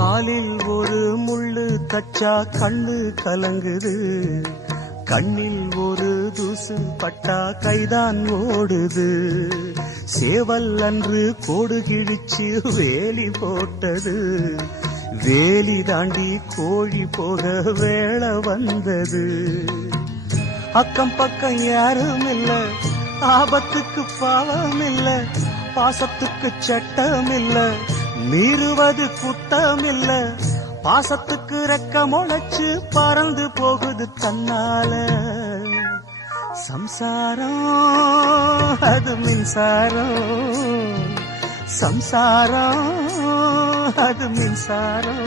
காலில் ஒரு முள்ளு தச்சா கண்ணு கலங்குது, கண்ணில் ஒரு தூசு பட்டா கைதான் ஓடுது. சேவல் அன்று கோடு கிழிச்சு வேலி போட்டது, வேலி தாண்டி கோழி போக வேளை வந்தது. அக்கம் பக்கம் யாரும் இல்ல, ஆபத்துக்கு பாவம் இல்ல, பாசத்துக்கு சட்டம் இல்ல, மீறுவது குத்தம் இல்ல, பாசத்துக்கு ரெக்க முளைச்சு பறந்து போகுது தன்னால. சம்சாரம் அது மின்சாரம், சம்சாரம் அது மின்சாரம்.